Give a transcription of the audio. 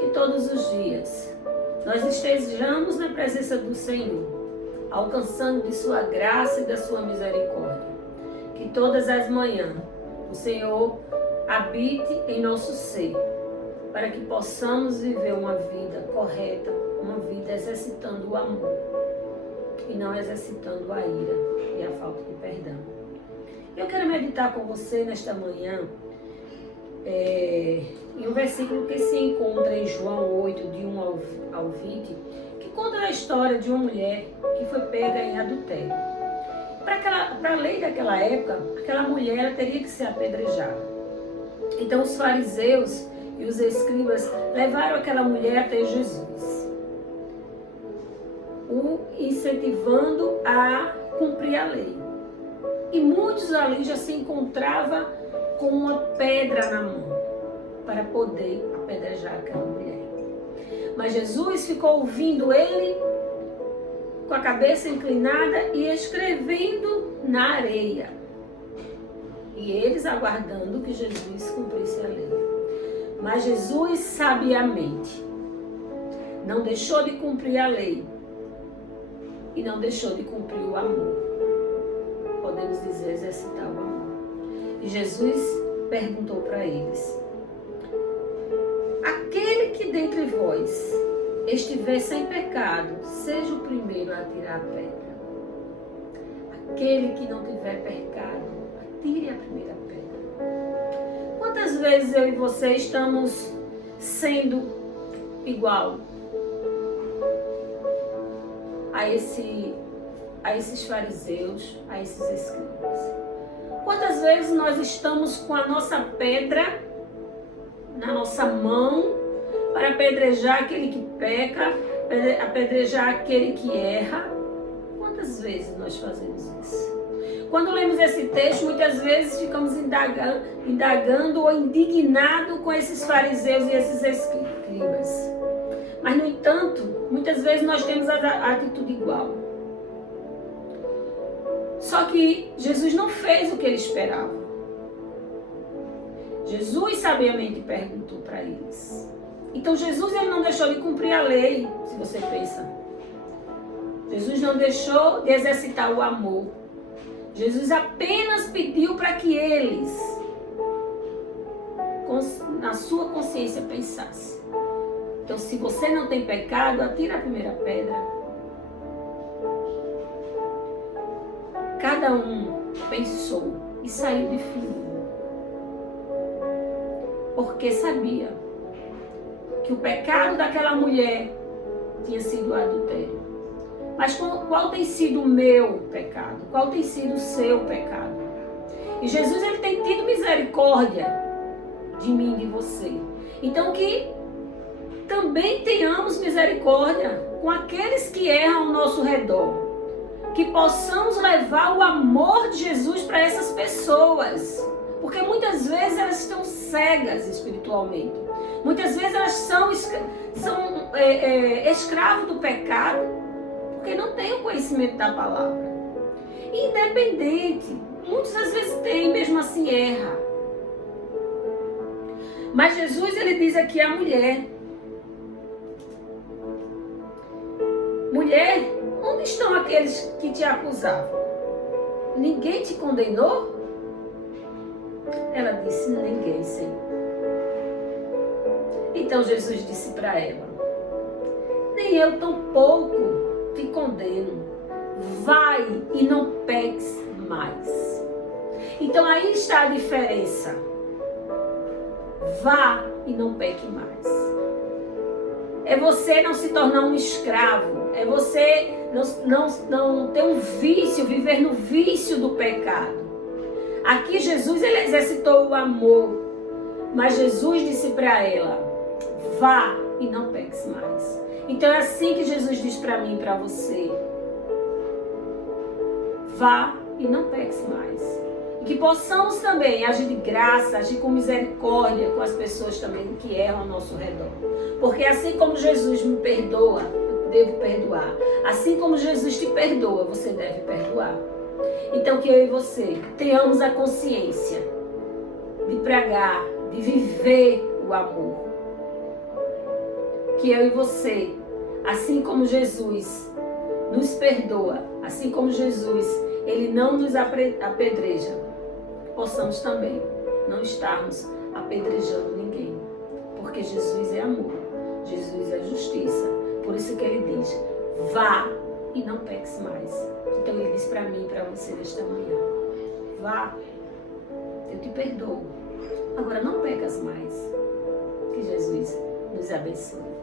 que todos os dias nós estejamos na presença do Senhor, alcançando de sua graça e da sua misericórdia. Que todas as manhãs o Senhor habite em nosso ser, para que possamos viver uma vida correta, uma vida exercitando o amor e não exercitando a ira e a falta de perdão. Eu quero meditar com você nesta manhã em um versículo que se encontra em João 8, de 1 ao 20, que conta a história de uma mulher que foi pega em adultério. Para a lei daquela época, aquela mulher ela teria que ser apedrejada. Então os fariseus e os escribas levaram aquela mulher até Jesus, o incentivando a cumprir a lei. E muitos ali já se encontravam com uma pedra na mão para poder apedrejar aquela mulher. Mas Jesus ficou ouvindo ele com a cabeça inclinada e escrevendo na areia. E eles aguardando que Jesus cumprisse a lei. Mas Jesus sabiamente não deixou de cumprir a lei e não deixou de cumprir o amor. Podemos dizer, exercitar o amor. E Jesus perguntou para eles: aquele que dentre vós estiver sem pecado, seja o primeiro a atirar a pedra. Aquele que não tiver pecado, atire a primeira pedra. Quantas vezes eu e você estamos sendo igual a esses fariseus, a esses escribas? Quantas vezes nós estamos com a nossa pedra na nossa mão para apedrejar aquele que peca, apedrejar aquele que erra? Quantas vezes nós fazemos isso? Quando lemos esse texto, muitas vezes ficamos indagando ou indignados com esses fariseus e esses escribas. Mas, no entanto, muitas vezes nós temos a atitude igual. Só que Jesus não fez o que ele esperava. Jesus sabiamente perguntou para eles. Então Jesus ele não deixou de cumprir a lei, se você pensa. Jesus não deixou de exercitar o amor. Jesus apenas pediu para que eles, na sua consciência, pensassem. Então, se você não tem pecado, atira a primeira pedra. Cada um pensou e saiu de fininho, porque sabia que o pecado daquela mulher tinha sido o adultério. Mas qual tem sido o meu pecado? Qual tem sido o seu pecado? E Jesus ele tem tido misericórdia de mim e de você. Então que também tenhamos misericórdia com aqueles que erram ao nosso redor. Que possamos levar o amor de Jesus para essas pessoas. Porque muitas vezes elas estão cegas espiritualmente. Muitas vezes elas são escravos do pecado. Porque não têm o conhecimento da palavra. Independente. Muitas às vezes tem, mesmo assim erra. Mas Jesus ele diz aqui a mulher. Mulher, onde estão aqueles que te acusavam? Ninguém te condenou? Ela disse, ninguém, Senhor. Então Jesus disse para ela, nem eu tampouco te condeno. Vai e não peques mais. Então aí está a diferença. Vá e não peque mais. É você não se tornar um escravo. É você não ter um vício, viver no vício do pecado. Aqui Jesus ele exercitou o amor. Mas Jesus disse para ela, vá e não peques mais. Então é assim que Jesus diz para mim e para você. Vá e não peques mais. E que possamos também agir de graça, agir com misericórdia com as pessoas também que erram ao nosso redor. Porque assim como Jesus me perdoa, eu devo perdoar. Assim como Jesus te perdoa, você deve perdoar. Então que eu e você tenhamos a consciência de pregar, de viver o amor. que eu e você, assim como Jesus nos perdoa, assim como Jesus, ele não nos apedreja, possamos também não estarmos apedrejando ninguém. Porque Jesus é amor, Jesus é justiça. Por isso que ele diz, vá e não peques mais. Então ele diz para mim e para você nesta manhã, vá, eu te perdoo. Agora não pecas mais. Que Jesus nos abençoe.